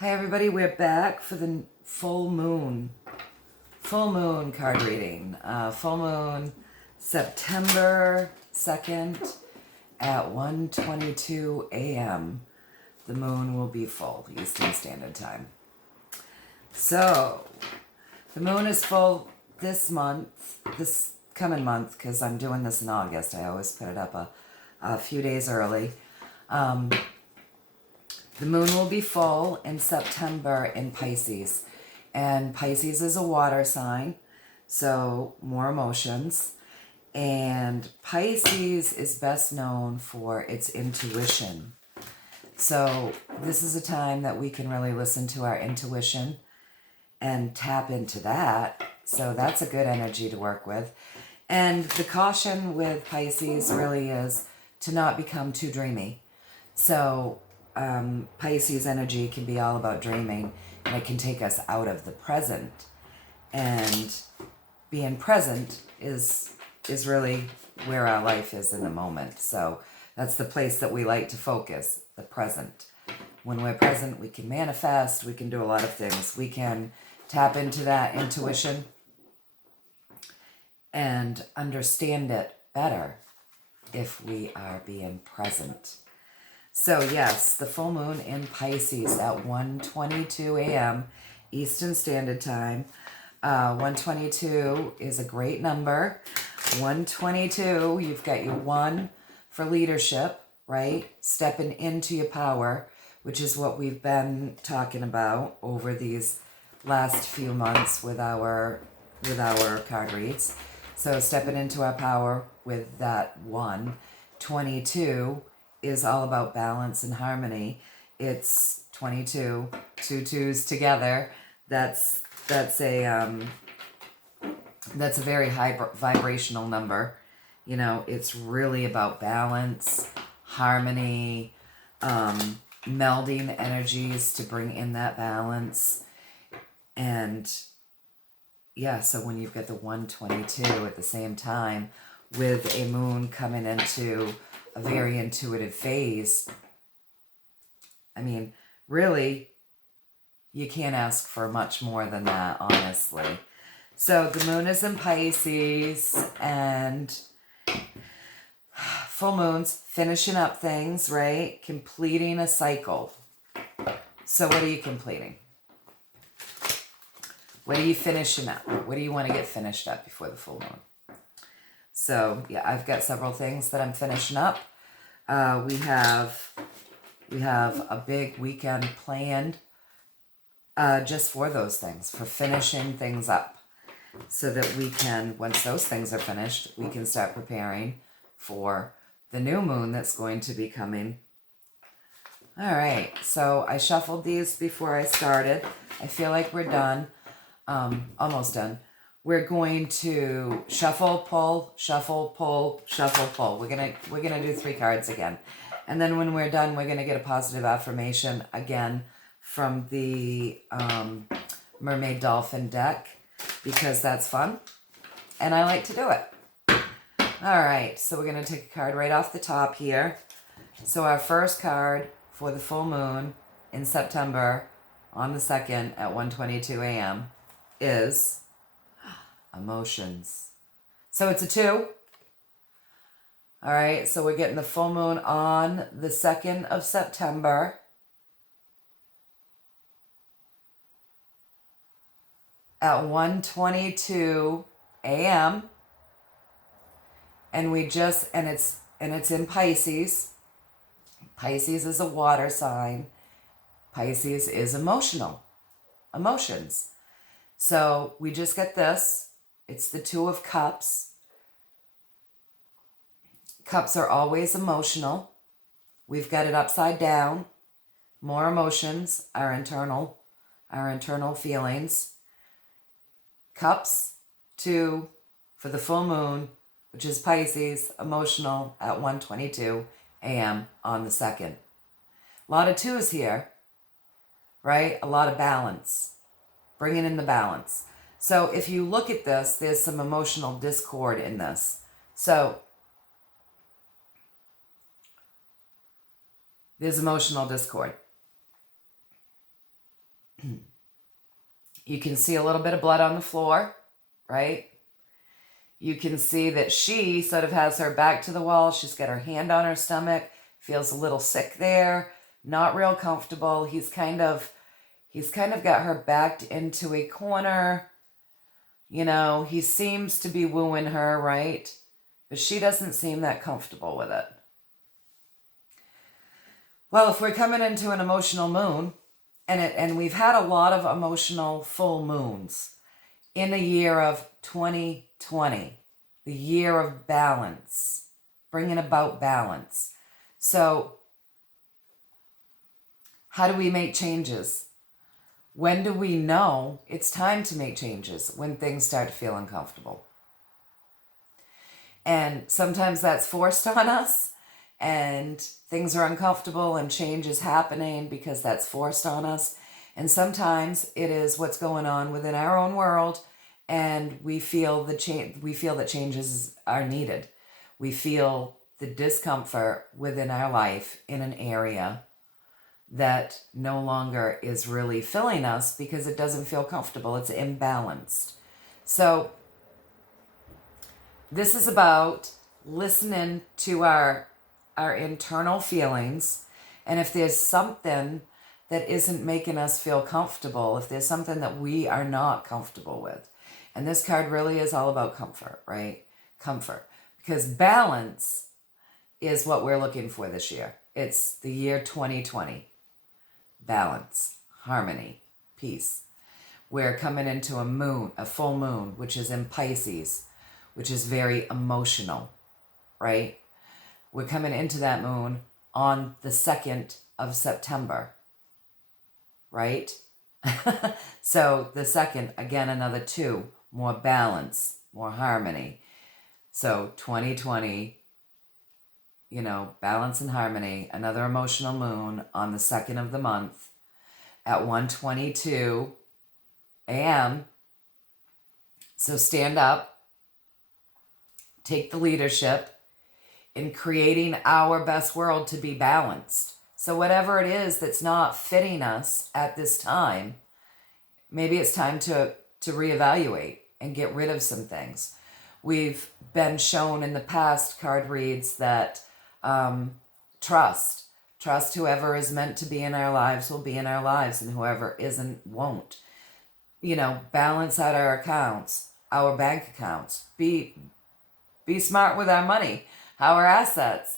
Hi everybody, we're back for the full moon card reading. Full moon September 2nd at 1:22 a.m. The moon will be full, Eastern Standard Time. So, the moon is full this coming month, because I'm doing this in August. I always put it up a few days early. The moon will be full in September in Pisces. And Pisces is a water sign, so more emotions. And Pisces is best known for its intuition. So this is a time that we can really listen to our intuition and tap into that. So that's a good energy to work with. And the caution with Pisces really is to not become too dreamy. So Pisces energy can be all about dreaming, and it can take us out of the present. And being present is really where our life is in the moment. So that's the place that we like to focus, the present. When we're present, we can manifest, we can do a lot of things. We can tap into that intuition and understand it better if we are being present. So yes, the full moon in Pisces at 1:22 a.m. Eastern Standard Time. 122 is a great number. 122, you've got your 1 for leadership, right? Stepping into your power, which is what we've been talking about over these last few months with our card reads. So stepping into our power with that 1. 22 is all about balance and harmony. It's 22, two twos together. That's a very high vibrational number. You know, it's really about balance, harmony, melding energies to bring in that balance. And yeah, so when you've got the 122 at the same time with a moon coming into a very intuitive phase, I mean, really, you can't ask for much more than that, honestly. So the moon is in Pisces, and full moons, finishing up things, right? Completing a cycle. So what are you completing? What are you finishing up? What do you want to get finished up before the full moon? So yeah, I've got several things that I'm finishing up. We have a big weekend planned just for those things, for finishing things up, so that we can, once those things are finished, we can start preparing for the new moon that's going to be coming. All right, so I shuffled these before I started. I feel like we're done, almost done. We're going to shuffle, pull, shuffle, pull, shuffle, pull. We're gonna do 3 cards again. And then when we're done, we're gonna get a positive affirmation again from the Mermaid Dolphin deck, because that's fun and I like to do it. All right, so we're gonna take a card right off the top here. So our first card for the full moon in September on the 2nd at 1:22 a.m. is emotions. So it's a 2. All right, so we're getting the full moon on the 2nd of September at 1:22 a.m. And it's in Pisces. Pisces is a water sign. Pisces is emotions. So we just get this. It's the 2 of Cups. Cups are always emotional. We've got it upside down. More emotions, our internal feelings. Cups, 2 for the full moon, which is Pisces, emotional at 1:22 a.m. on the 2nd. A lot of 2s here, right? A lot of balance, bringing in the balance. So if you look at this, there's some emotional discord in this. So there's emotional discord. You can see a little bit of blood on the floor, right? You can see that she sort of has her back to the wall. She's got her hand on her stomach, feels a little sick there, not real comfortable. He's kind of got her backed into a corner. You know, he seems to be wooing her, right? But she doesn't seem that comfortable with it. Well, if we're coming into an emotional moon, and we've had a lot of emotional full moons in the year of 2020, the year of balance, bringing about balance. So how do we make changes? When do we know it's time to make changes? When things start to feel uncomfortable. And sometimes that's forced on us, and things are uncomfortable and change is happening because that's forced on us. And sometimes it is what's going on within our own world, and we feel that changes are needed. We feel the discomfort within our life in an area that no longer is really filling us because it doesn't feel comfortable. It's imbalanced. So this is about listening to our internal feelings, and if there's something that isn't making us feel comfortable, if there's something that we are not comfortable with, and this card really is all about comfort, right? Comfort. Because balance is what we're looking for this year. It's the year 2020. Balance, harmony, peace. We're coming into a full moon, which is in Pisces, which is very emotional, right? We're coming into that moon on the 2nd of September, right? So the 2nd, again, another 2, more balance, more harmony. So 2020, balance and harmony, another emotional moon on the 2nd of the month at 1:22 a.m. So stand up, take the leadership in creating our best world to be balanced. So whatever it is that's not fitting us at this time, maybe it's time to reevaluate and get rid of some things. We've been shown in the past card reads that trust whoever is meant to be in our lives will be in our lives, and whoever isn't won't. Balance out our accounts, our bank accounts. Be smart with our money, our assets.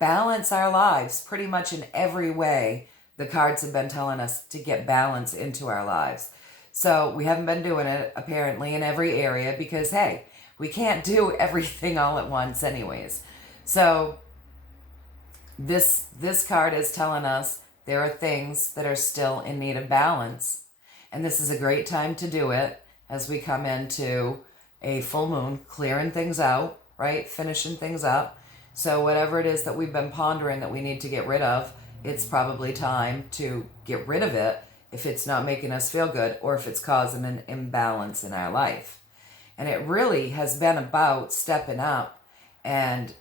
Balance our lives pretty much in every way. The cards have been telling us to get balance into our lives. So we haven't been doing it apparently in every area because, hey, we can't do everything all at once anyways. So this card is telling us there are things that are still in need of balance. And this is a great time to do it as we come into a full moon, clearing things out, right? Finishing things up. So whatever it is that we've been pondering that we need to get rid of, it's probably time to get rid of it if it's not making us feel good or if it's causing an imbalance in our life. And it really has been about stepping up and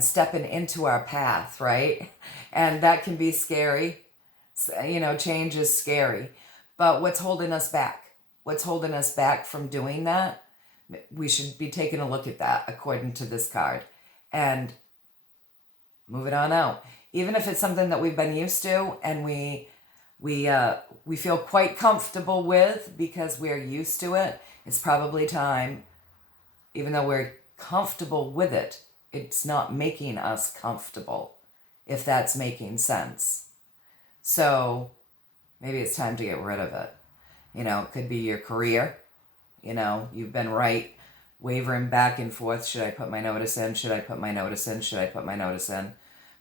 stepping into our path, right? And that can be scary. Change is scary. But what's holding us back? What's holding us back from doing that? We should be taking a look at that according to this card and move it on out. Even if it's something that we've been used to and we feel quite comfortable with because we're used to it, it's probably time, even though we're comfortable with it, it's not making us comfortable, if that's making sense. So maybe it's time to get rid of it. It could be your career. You've been wavering back and forth. Should I put my notice in? Should I put my notice in? Should I put my notice in?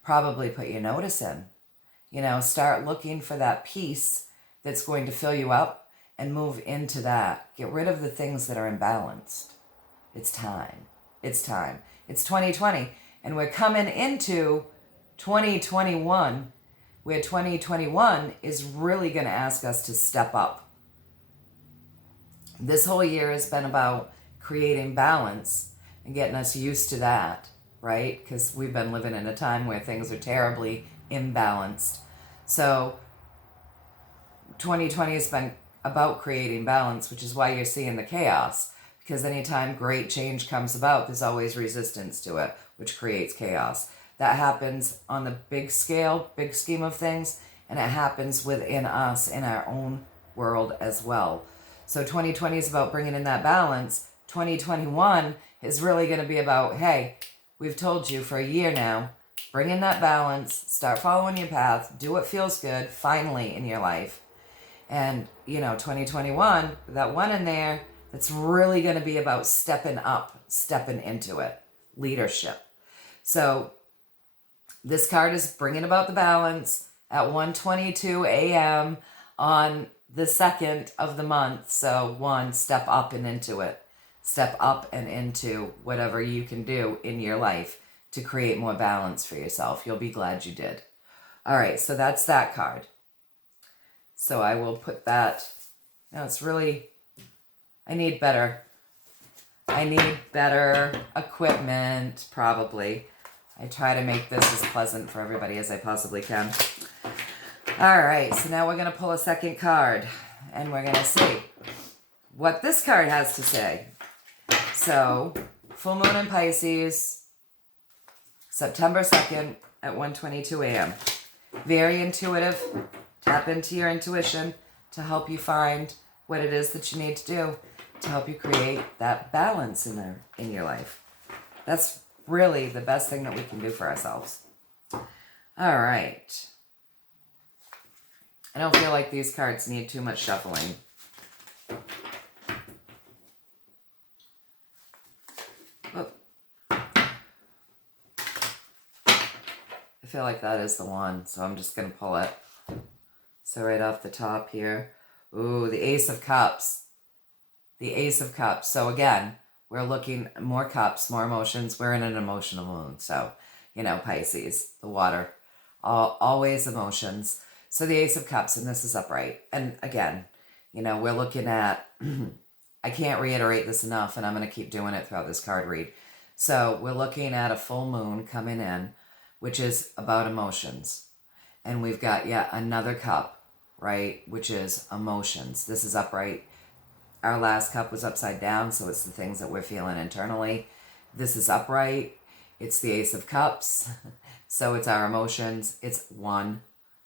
Probably put your notice in. Start looking for that peace that's going to fill you up and move into that. Get rid of the things that are imbalanced. It's time. It's time. It's 2020, and we're coming into 2021, where 2021 is really going to ask us to step up. This whole year has been about creating balance and getting us used to that, right? Because we've been living in a time where things are terribly imbalanced. So 2020 has been about creating balance, which is why you're seeing the chaos. Because anytime great change comes about, there's always resistance to it, which creates chaos. That happens on the big scale, big scheme of things, and it happens within us in our own world as well. So 2020 is about bringing in that balance. 2021 is really going to be about, hey, we've told you for a year now, bring in that balance, start following your path, do what feels good finally in your life. And, 2021, that one in there, that's really going to be about stepping up, stepping into it, leadership. So this card is bringing about the balance at 1:22 a.m. on the 2nd of the month. So step up and into it. Step up and into whatever you can do in your life to create more balance for yourself. You'll be glad you did. All right, so that's that card. So I will put that. Now it's really, I need better equipment, probably. I try to make this as pleasant for everybody as I possibly can. All right, so now we're going to pull a second card, and we're going to see what this card has to say. So, full moon in Pisces, September 2nd at 1:22 a.m. Very intuitive. Tap into your intuition to help you find what it is that you need to do to help you create that balance in your life. That's really the best thing that we can do for ourselves. All right. I don't feel like these cards need too much shuffling. Oh. I feel like that is the one, so I'm just going to pull it. So right off the top here, ooh, the Ace of Cups. The Ace of Cups. So again, we're looking more cups, more emotions. We're in an emotional mood. So, Pisces, the water, always emotions. So the Ace of Cups, and this is upright. And again, we're looking at, I can't reiterate this enough, and I'm going to keep doing it throughout this card read. So we're looking at a full moon coming in, which is about emotions. And we've got yet another cup, right, which is emotions. This is upright. Our last cup was upside down, so it's the things that we're feeling internally. This is upright. It's the Ace of Cups. So it's our emotions. It's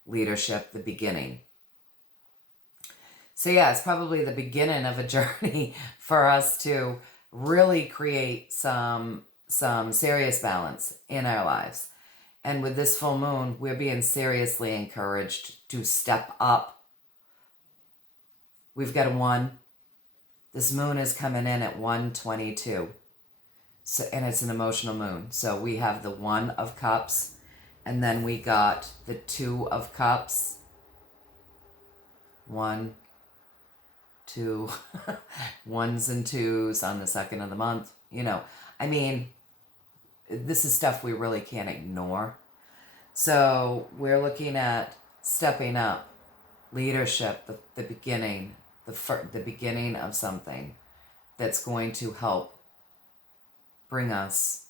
leadership, the beginning. So yeah, it's probably the beginning of a journey for us to really create some serious balance in our lives. And with this full moon, we're being seriously encouraged to step up. We've got a 1. This moon is coming in at 1:22. So, and it's an emotional moon. So we have the 1 of Cups, and then we got the 2 of Cups. 1, 2, 1s and 2s on the 2nd of the month. This is stuff we really can't ignore. So we're looking at stepping up, leadership, the beginning, the beginning of something that's going to help bring us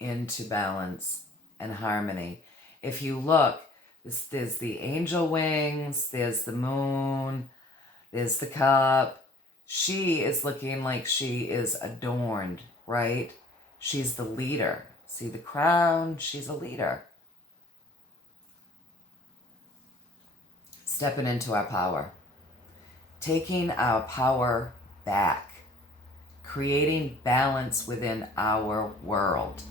into balance and harmony. If you look, there's the angel wings, there's the moon, there's the cup. She is looking like she is adorned, right? She's the leader. See the crown? She's a leader. Stepping into our power. Taking our power back. Creating balance within our world.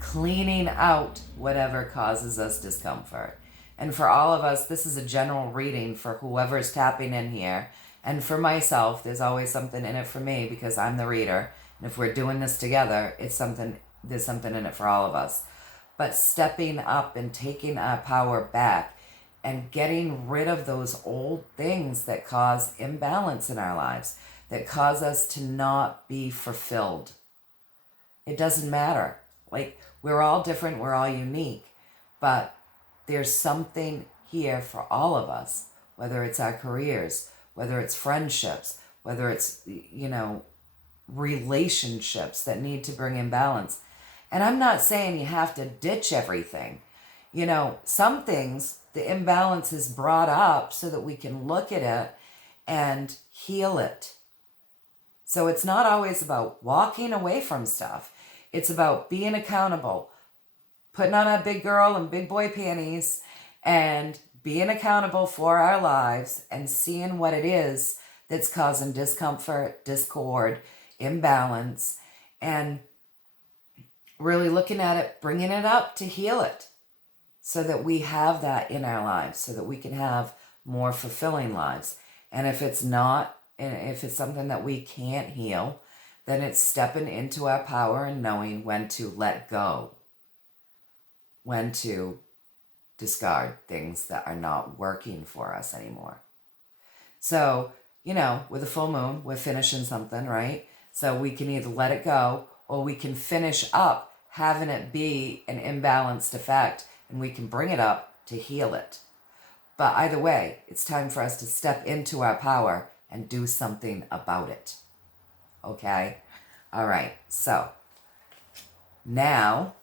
Cleaning out whatever causes us discomfort. And for all of us, this is a general reading for whoever's tapping in here. And for myself, there's always something in it for me because I'm the reader. And if we're doing this together, there's something in it for all of us. But stepping up and taking our power back and getting rid of those old things that cause imbalance in our lives, that cause us to not be fulfilled. It doesn't matter. Like, we're all different, we're all unique, but there's something here for all of us, whether it's our careers, whether it's friendships, whether it's, relationships that need to bring in balance. And I'm not saying you have to ditch everything. Some things the imbalance is brought up so that we can look at it and heal it. So it's not always about walking away from stuff. It's about being accountable, putting on our big girl and big boy panties and being accountable for our lives and seeing what it is that's causing discomfort, discord, imbalance, and really looking at it, bringing it up to heal it so that we have that in our lives, so that we can have more fulfilling lives. And if it's not, and if it's something that we can't heal, then it's stepping into our power and knowing when to let go, when to discard things that are not working for us anymore. So, with a full moon, we're finishing something, right? So we can either let it go or we can finish up having it be an imbalanced effect and we can bring it up to heal it. But either way, it's time for us to step into our power and do something about it. Okay? All right. So now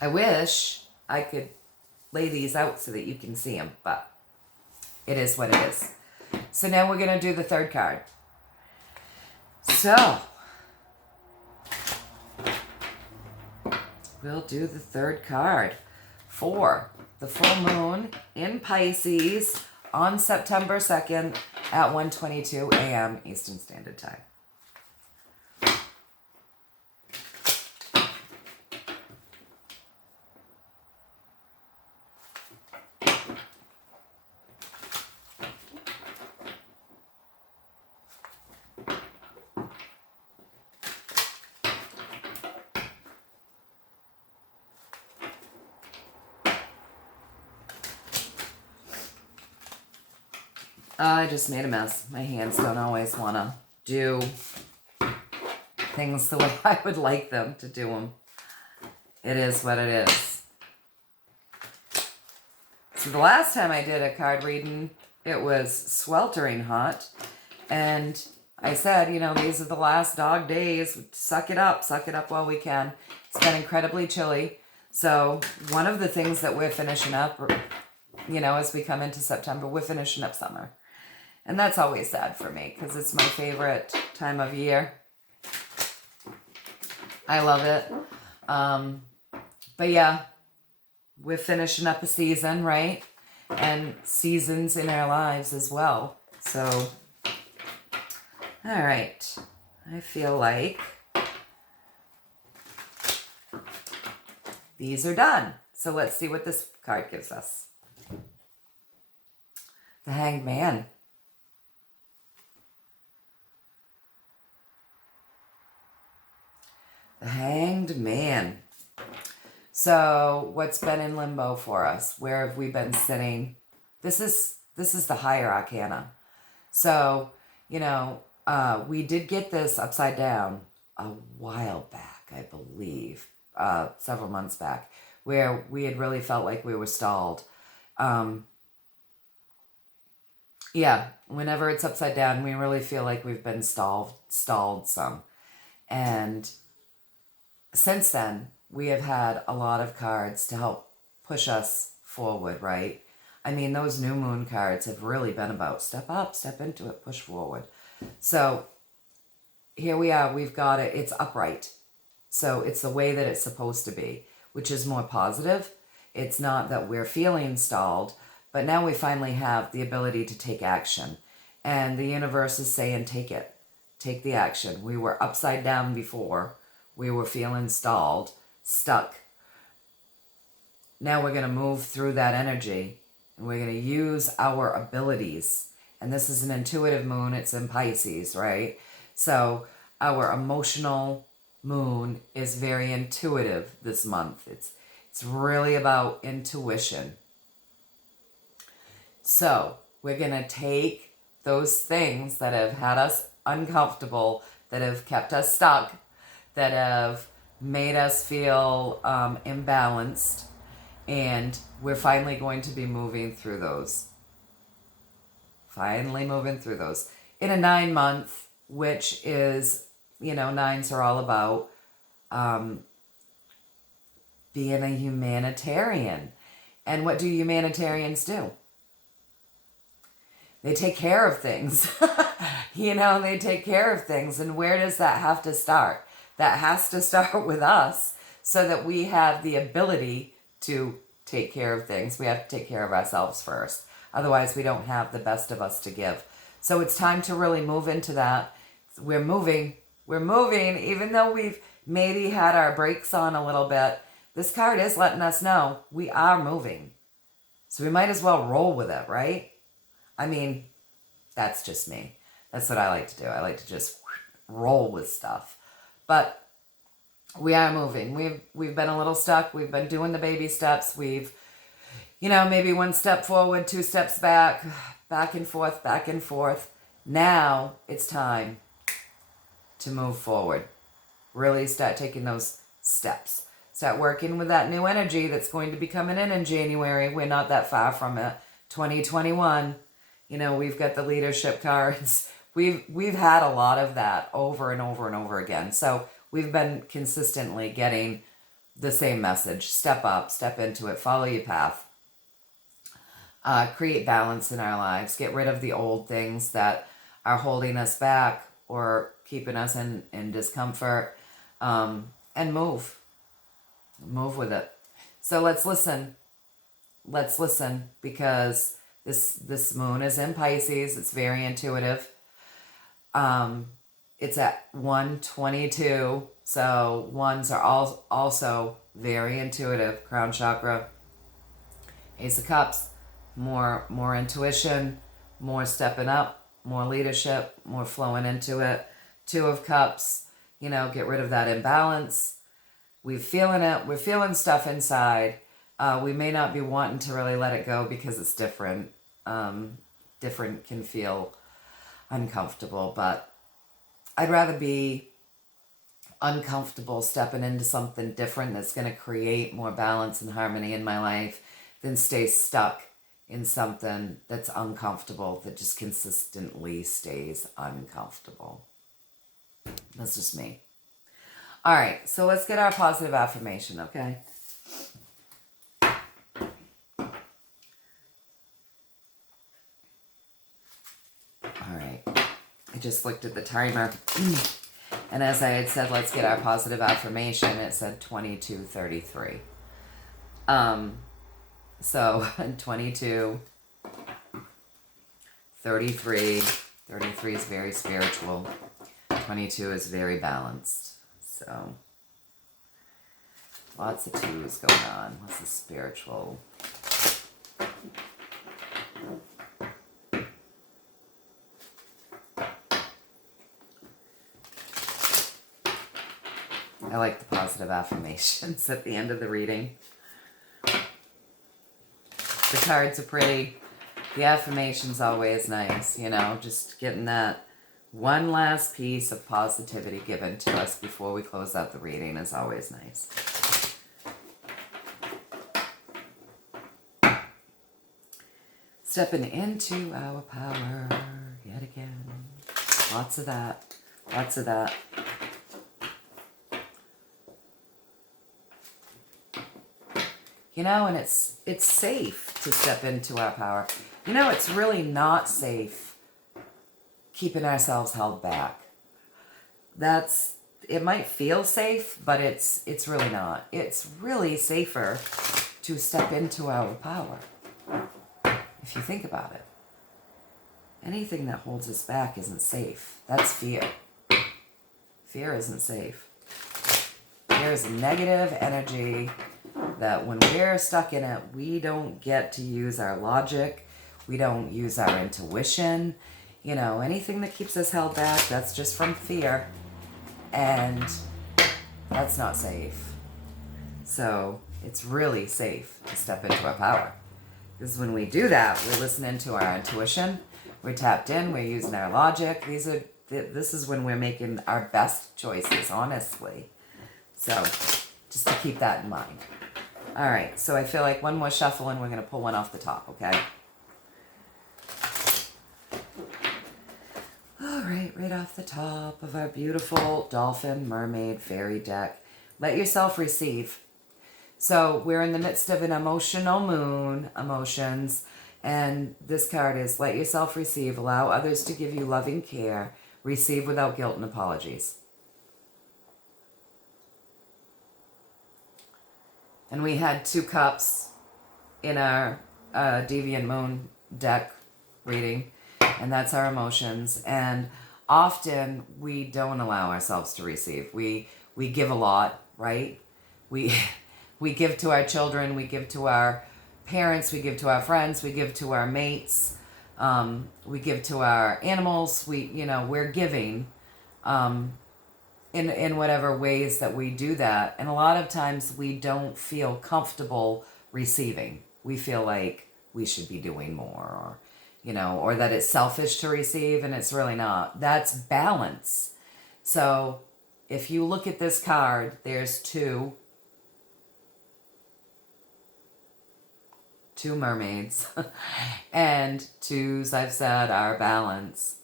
I wish I could lay these out so that you can see them, but it is what it is. So now we're going to do the third card. So we'll do the third card for the full moon in Pisces on September 2nd at 1:22 a.m. Eastern Standard Time. I just made a mess. My hands don't always want to do things the way I would like them to do them. It is what it is. So the last time I did a card reading, it was sweltering hot. And I said, these are the last dog days. Suck it up while we can. It's been incredibly chilly. So one of the things that we're finishing up, as we come into September, we're finishing up summer. And that's always sad for me because it's my favorite time of year. I love it. But yeah, we're finishing up a season, right? And seasons in our lives as well. So, all right. I feel like these are done. So let's see what this card gives us. The Hanged Man. The Hanged Man. So what's been in limbo for us? Where have we been sitting? This is the higher arcana. So, we did get this upside down a while back, I believe, several months back, where we had really felt like we were stalled. Whenever it's upside down, we really feel like we've been stalled some. And since then, we have had a lot of cards to help push us forward, right? I mean, those new moon cards have really been about step up, step into it, push forward. So here we are, we've got it, it's upright. So it's the way that it's supposed to be, which is more positive. It's not that we're feeling stalled, but now we finally have the ability to take action. And the universe is saying, take it. Take the action. We were upside down before. We were feeling stalled, stuck. Now we're going to move through that energy and we're going to use our abilities. And this is an intuitive moon. It's in Pisces, right? So our emotional moon is very intuitive this month. It's really about intuition. So we're going to take those things that have had us uncomfortable, that have kept us stuck, that have made us feel imbalanced, and we're finally going to be moving through those. Finally moving through those. In a 9-month, which is, nines are all about being a humanitarian And what do humanitarians do? They take care of things. They take care of things. And where does that have to start? That has to start with us so that we have the ability to take care of things. We have to take care of ourselves first. Otherwise, we don't have the best of us to give. So it's time to really move into that. We're moving, even though we've maybe had our brakes on a little bit. This card is letting us know we are moving. So we might as well roll with it, right? I mean, that's just me. That's what I like to do. I like to just roll with stuff. But we are moving. We've been a little stuck. We've been doing the baby steps. We've, maybe one step forward, two steps back and forth, back and forth. Now it's time to move forward. Really start taking those steps. Start working with that new energy that's going to be coming in January. We're not that far from it. 2021. We've got the leadership cards. We've had a lot of that over and over and over again. So we've been consistently getting the same message. Step up, step into it, follow your path. Create balance in our lives. Get rid of the old things that are holding us back or keeping us in discomfort. And move. Move with it. So let's listen. Let's listen because this moon is in Pisces. It's very intuitive. It's at 122. So ones are also very intuitive. Crown chakra. Ace of Cups. More intuition. More stepping up. More leadership. More flowing into it. Two of Cups. Get rid of that imbalance. We're feeling it. We're feeling stuff inside. We may not be wanting to really let it go because it's different. Different can feel uncomfortable, but I'd rather be uncomfortable stepping into something different that's going to create more balance and harmony in my life than stay stuck in something that's uncomfortable, that just consistently stays uncomfortable. That's just me. All right, so let's get our positive affirmation, okay? All right, I just looked at the timer. And as I had said, let's get our positive affirmation. It said 22:33. So 22, 33. 33 is very spiritual. 22 is very balanced. So lots of twos going on. Lots of spiritual. I like the positive affirmations at the end of the reading. The cards are pretty. The affirmation's always nice, just getting that one last piece of positivity given to us before we close out the reading is always nice. Stepping into our power yet again. Lots of that. Lots of that. And it's safe to step into our power. It's really not safe keeping ourselves held back. It might feel safe, but it's really not. It's really safer to step into our power. If you think about it. Anything that holds us back isn't safe. That's fear. Fear isn't safe. Fear is negative energy that when we're stuck in it, we don't get to use our logic. We don't use our intuition. Anything that keeps us held back, that's just from fear. And that's not safe. So it's really safe to step into our power. Because when we do that, we're listening to our intuition. We're tapped in. We're using our logic. This is when we're making our best choices, honestly. So just to keep that in mind. All right, so I feel like one more shuffle and we're going to pull one off the top, okay? All right, right off the top of our beautiful dolphin, mermaid, fairy deck. Let yourself receive. So we're in the midst of an emotional moon, emotions, and this card is let yourself receive, allow others to give you loving care, receive without guilt and apologies. And we had 2 cups in our Deviant Moon deck reading, and that's our emotions. And often we don't allow ourselves to receive. We give a lot, right? We we give to our children, we give to our parents, we give to our friends, we give to our mates, we give to our animals. We're giving. In whatever ways that we do that. And a lot of times we don't feel comfortable receiving. We feel like we should be doing more, or that it's selfish to receive, and it's really not. That's balance. So if you look at this card, there's two mermaids and 2s, I've said, are balance.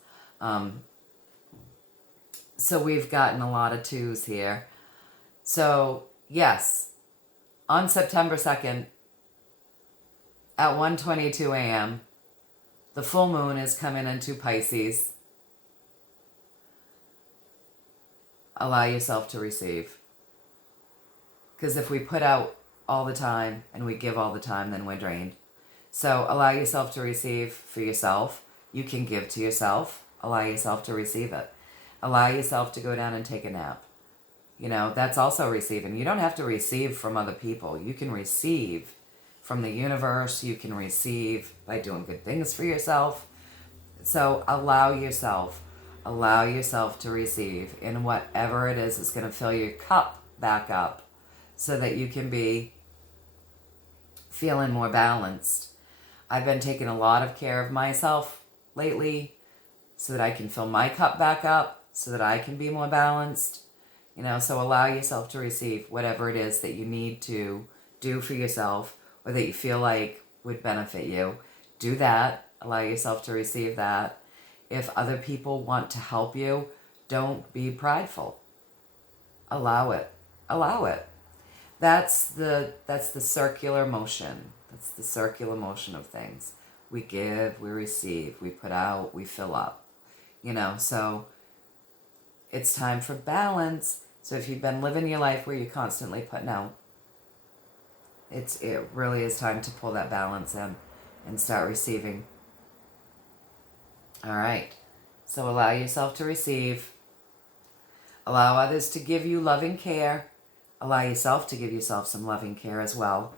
So we've gotten a lot of 2s here. So yes, on September 2nd at 1:22 a.m., the full moon is coming into Pisces. Allow yourself to receive. Because if we put out all the time and we give all the time, then we're drained. So allow yourself to receive for yourself. You can give to yourself. Allow yourself to receive it. Allow yourself to go down and take a nap. That's also receiving. You don't have to receive from other people. You can receive from the universe. You can receive by doing good things for yourself. So allow yourself to receive in whatever it is that's going to fill your cup back up so that you can be feeling more balanced. I've been taking a lot of care of myself lately so that I can fill my cup back up, so that I can be more balanced. So allow yourself to receive whatever it is that you need to do for yourself or that you feel like would benefit you. Do that. Allow yourself to receive that. If other people want to help you, don't be prideful. Allow it. Allow it. That's the circular motion. That's the circular motion of things. We give, we receive, we put out, we fill up. So it's time for balance. So if you've been living your life where you're constantly putting out, it really is time to pull that balance in and start receiving. All right. So allow yourself to receive. Allow others to give you loving care. Allow yourself to give yourself some loving care as well.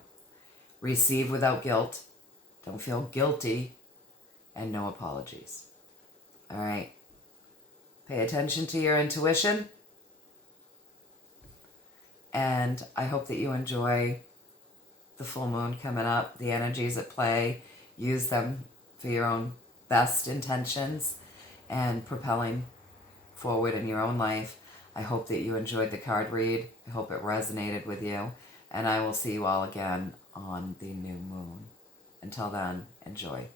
Receive without guilt. Don't feel guilty. And no apologies. All right. Pay attention to your intuition. And I hope that you enjoy the full moon coming up, the energies at play. Use them for your own best intentions and propelling forward in your own life. I hope that you enjoyed the card read. I hope it resonated with you. And I will see you all again on the new moon. Until then, enjoy.